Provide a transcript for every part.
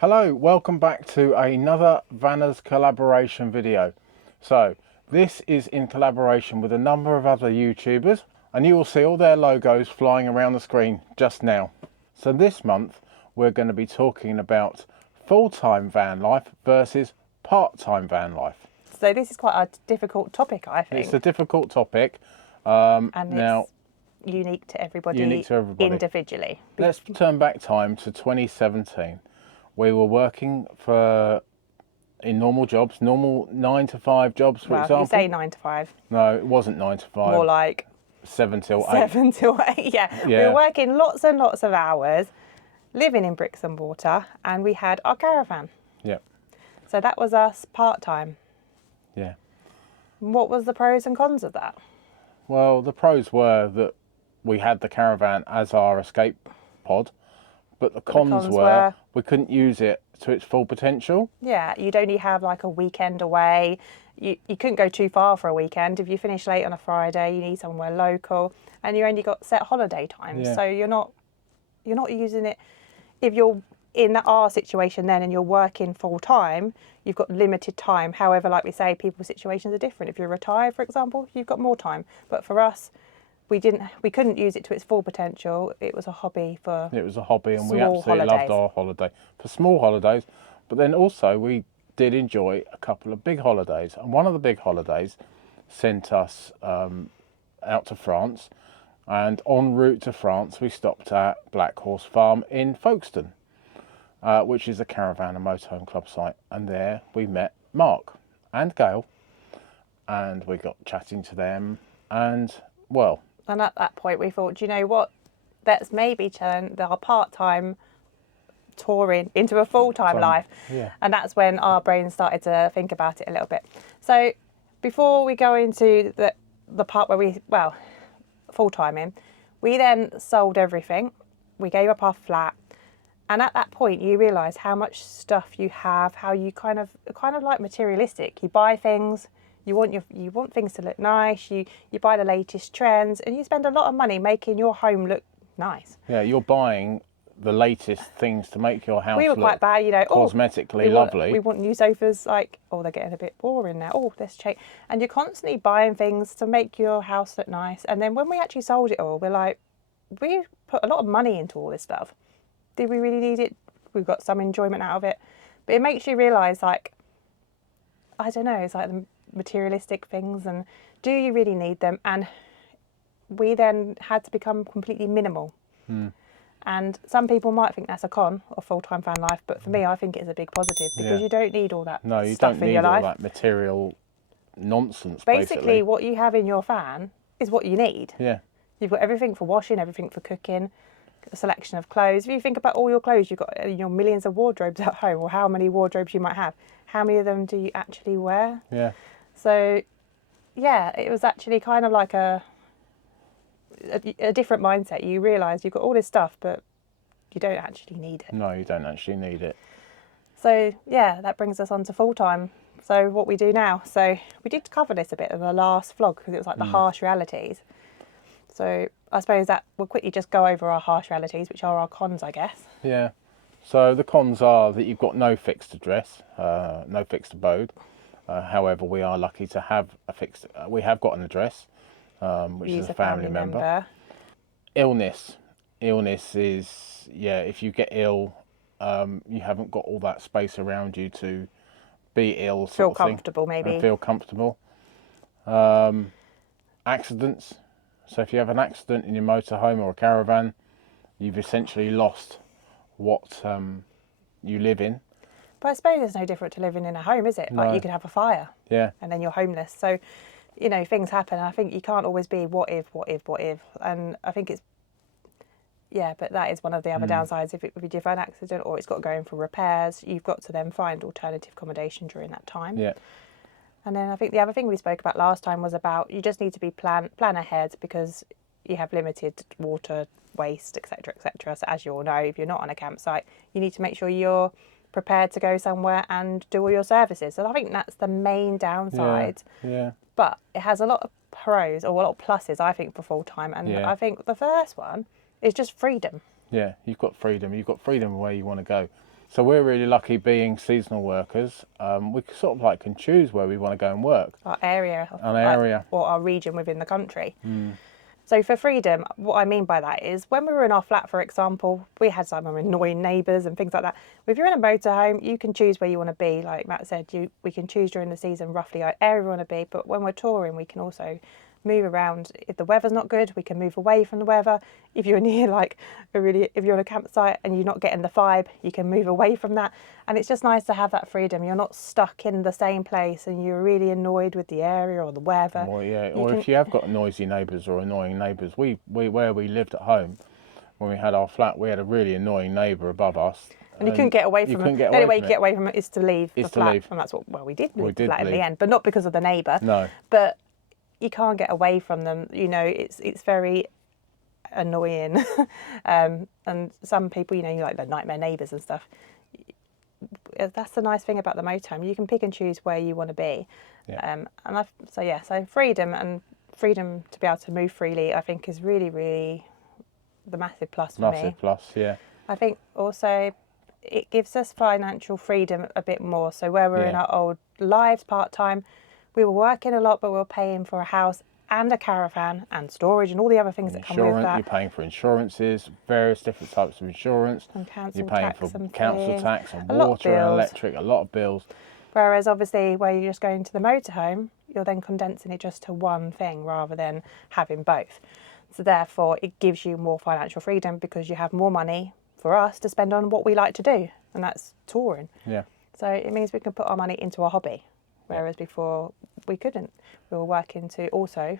Hello, welcome back to another Vanners collaboration video. So this is in collaboration with a number of other YouTubers, and you will see all their logos flying around the screen just now. So this month we're going to be talking about full-time van life versus part-time van life. So this is quite a difficult topic, I think. It's a difficult topic. And now, it's unique to everybody, individually. Let's turn back time to 2017. We were working in normal jobs, normal 9 to 5 jobs, for example. You say 9 to 5. No, it wasn't 9 to 5. More like 7 till 8. 7 till 8, yeah. We were working lots and lots of hours, living in bricks and mortar, and we had our caravan. Yeah. So that was us part-time. Yeah. What was the pros and cons of that? Well, the pros were that we had the caravan as our escape pod, but the cons were we couldn't use it to its full potential. Yeah, you'd only have like a weekend away. You couldn't go too far for a weekend. If you finish late on a Friday, you need somewhere local, and you only got set holiday times. Yeah. So you're not using it. If you're in our situation then and you're working full time, you've got limited time. However, like we say, people's situations are different. If you're retired, for example, you've got more time. But for us, we couldn't use it to its full potential. It was a hobby for It was a hobby, and we small absolutely holidays. loved our holiday for small holidays. But then also we did enjoy a couple of big holidays, and one of the big holidays sent us out to France, and en route to France we stopped at Black Horse Farm in Folkestone, which is a caravan and motorhome club site, and there we met Mark and Gail, and we got chatting to them, and well. And at that point, we thought, do you know what? Let's maybe turn our part-time touring into a full-time life. Yeah. And that's when our brains started to think about it a little bit. So before we go into the part where full-timing, we then sold everything. We gave up our flat. And at that point, you realise how much stuff you have, how you kind of like materialistic. You buy things. You want things to look nice, you buy the latest trends, and you spend a lot of money making your home look nice. Yeah, you're buying the latest things to make your house we were look quite bad, cosmetically lovely. We want new sofas, like, they're getting a bit boring now. Let's change. And you're constantly buying things to make your house look nice. And then when we actually sold it all, we're like, we put a lot of money into all this stuff. Did we really need it? We've got some enjoyment out of it. But it makes you realise, like, I don't know, it's like the materialistic things, and do you really need them? And we then had to become completely minimal. And some people might think that's a con of full-time van life, but for me, I think it's a big positive, because you don't need all that No, you stuff don't in need your all life. that material nonsense. Basically, what you have in your van is what you need. Yeah. You've got everything for washing, everything for cooking, a selection of clothes. If you think about all your clothes, you've got millions of wardrobes at home, or how many wardrobes you might have. How many of them do you actually wear? Yeah. So, yeah, it was actually kind of like a different mindset. You realise you've got all this stuff, but you don't actually need it. No, you don't actually need it. So, yeah, that brings us on to full-time. So what we do now. So we did cover this a bit in the last vlog, because it was like the harsh realities. So I suppose that we'll quickly just go over our harsh realities, which are our cons, I guess. Yeah. So the cons are that you've got no fixed address, no fixed abode. However, we are lucky to have we have got an address, which is a family member. Illness is, if you get ill, you haven't got all that space around you to be ill, Feel comfortable, maybe. And feel comfortable. Accidents. So if you have an accident in your motorhome or a caravan, you've essentially lost what you live in. But I suppose it's no different to living in a home, is it? No. Like, you could have a fire, Yeah. and then you're homeless. So, things happen. I think you can't always be what if. And I think it's, but that is one of the other downsides. If you have an accident or it's got to go in for repairs, you've got to then find alternative accommodation during that time. Yeah. And then I think the other thing we spoke about last time was about you just need to be plan ahead, because you have limited water, waste, etc., etc. So as you all know, if you're not on a campsite, you need to make sure you're prepared to go somewhere and do all your services. So I think that's the main downside. Yeah. But it has a lot of pros, or a lot of pluses, I think, for full-time. And I think the first one is just freedom. Yeah, you've got freedom. You've got freedom where you want to go. So we're really lucky being seasonal workers. We sort of like can choose where we want to go and work. Our area. An area. Or our region within the country. So for freedom, what I mean by that is when we were in our flat, for example, we had some annoying neighbours and things like that. If you're in a motorhome, you can choose where you want to be. Like Matt said, we can choose during the season roughly our area we want to be. But when we're touring, we can also move around. If the weather's not good, we can move away from the weather. If you're near if you're on a campsite and you're not getting the vibe, you can move away from that. And it's just nice to have that freedom. You're not stuck in the same place and you're really annoyed with the area or the weather. Or if you have got noisy neighbours or annoying neighbours, where we lived at home, when we had our flat, we had a really annoying neighbour above us. And you couldn't get away from it. The only way you could get away from it is to leave the flat. And that's we did leave the flat in the end, but not because of the neighbour. No. But you can't get away from them. You know, it's very annoying. And some people, you know, like the nightmare neighbours and stuff. That's the nice thing about the motorhome. You can pick and choose where you want to be. Yeah. So freedom to be able to move freely, I think, is really, really the massive plus for me. Massive plus, yeah. I think also it gives us financial freedom a bit more. So where we're in our old lives part-time, we were working a lot, but we were paying for a house and a caravan and storage and all the other things that come with that. You're paying for insurances, various different types of insurance. And council you're paying tax for and council things. tax and A lot of water and bills. electric, a lot of bills. Whereas obviously where you're just going to the motorhome, you're then condensing it just to one thing rather than having both. So therefore it gives you more financial freedom because you have more money for us to spend on what we like to do, and that's touring. Yeah. So it means we can put our money into a hobby, whereas before we couldn't. We were working to also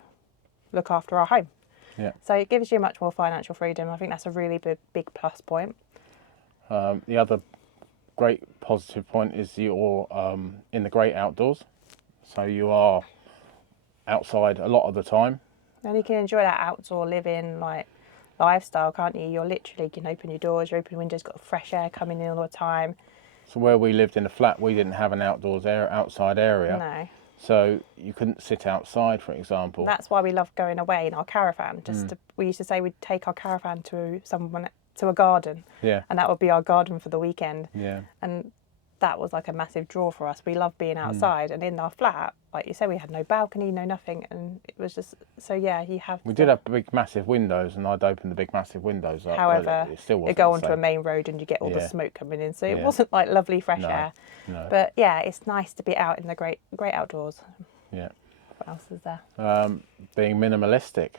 look after our home. Yeah. So it gives you much more financial freedom. I think that's a really big plus point. The other great positive point is you're in the great outdoors. So you are outside a lot of the time. And you can enjoy that outdoor living lifestyle, can't you? You can open your doors, you open your windows, got fresh air coming in all the time. So where we lived in a flat, we didn't have an outside area. No. So you couldn't sit outside, for example. That's why we love going away in our caravan. We used to say we'd take our caravan to a garden. Yeah. And that would be our garden for the weekend. Yeah. And that was like a massive draw for us. We love being outside, and in our flat, like you said, we had no balcony, no nothing, and it was just We did have big massive windows, and I'd open the big massive windows up. However, it still wasn't you go the onto same. a main road and you get all the smoke coming in, so it Yeah. wasn't like lovely fresh No, air. no. But yeah, it's nice to be out in the great outdoors. Yeah. What else is there? Being minimalistic.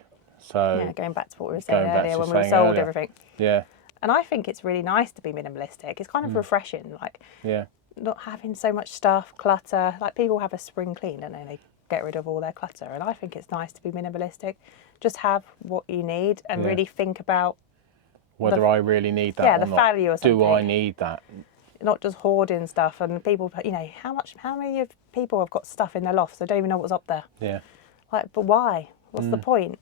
So Yeah, going back to what we were saying going back earlier to when we saying sold earlier. everything. yeah, And I think it's really nice to be minimalistic. It's kind of refreshing, like yeah, not having so much stuff, clutter. Like people have a spring clean and then they get rid of all their clutter. And I think it's nice to be minimalistic. Just have what you need and Yeah. really think about whether I really need that yeah, or the not. value or Do I something. need that? not just hoarding stuff. And people, you know, how many of people have got stuff in their lofts they don't even know what's up there? Yeah. Like, but why? What's the point?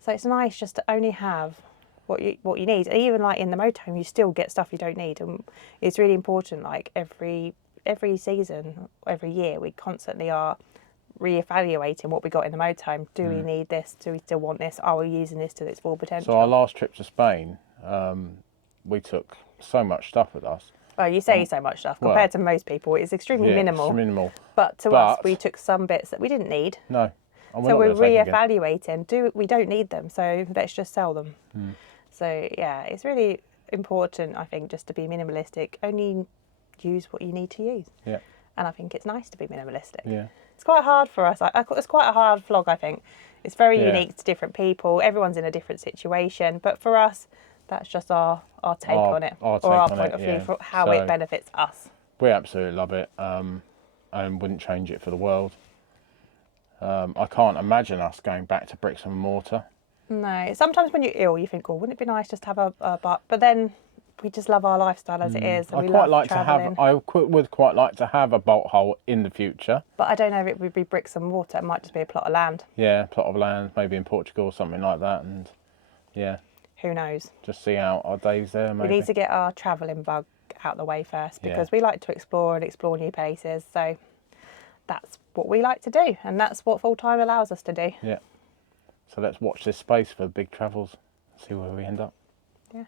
So it's nice just to only have what you need. And even like in the motorhome, you still get stuff you don't need, and it's really important. Like every season, every year, we constantly are re-evaluating what we got in the motorhome. Do we need this? Do we still want this? Are we using this to its full potential? So our last trip to Spain, we took so much stuff with us. Well, you say so much stuff compared to most people. It's extremely minimal. It's minimal. But to us, we took some bits that we didn't need. No. And So we're not gonna take them again. re-evaluating. We don't need them, so let's just sell them. So yeah, it's really important, I think, just to be minimalistic. Only use what you need to use. Yeah. And I think it's nice to be minimalistic. Yeah. It's quite hard for us. It's quite a hard vlog, I think. It's very Yeah. unique to different people. Everyone's in a different situation. But for us, that's just our take on it. our or take our on point it, of view yeah. for how So- it benefits us. We absolutely love it, and wouldn't change it for the world. I can't imagine us going back to bricks and mortar. No. Sometimes when you're ill, you think, oh, wouldn't it be nice just to have a but then we just love our lifestyle as it is. And I we quite love like travelling. to have. Would quite like to have a bolt hole in the future. But I don't know if it would be bricks and mortar. It might just be a plot of land. Yeah, plot of land, maybe in Portugal or something like that, and yeah, Who knows? just see out our days there. Maybe. We need to get our travelling bug out the way first because Yeah. we like to explore new places. So that's what we like to do, and that's what full time allows us to do. Yeah. So let's watch this space for big travels. See where we end up. Yeah.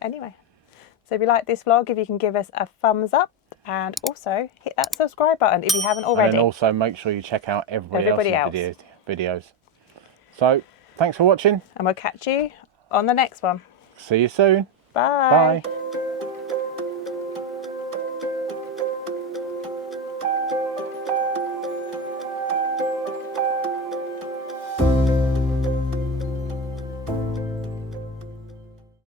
Anyway, So if you like this vlog, if you can give us a thumbs up and also hit that subscribe button if you haven't already. And then also make sure you check out everybody Everybody else's videos. So thanks for watching. And we'll catch you on the next one. See you soon. Bye. Bye.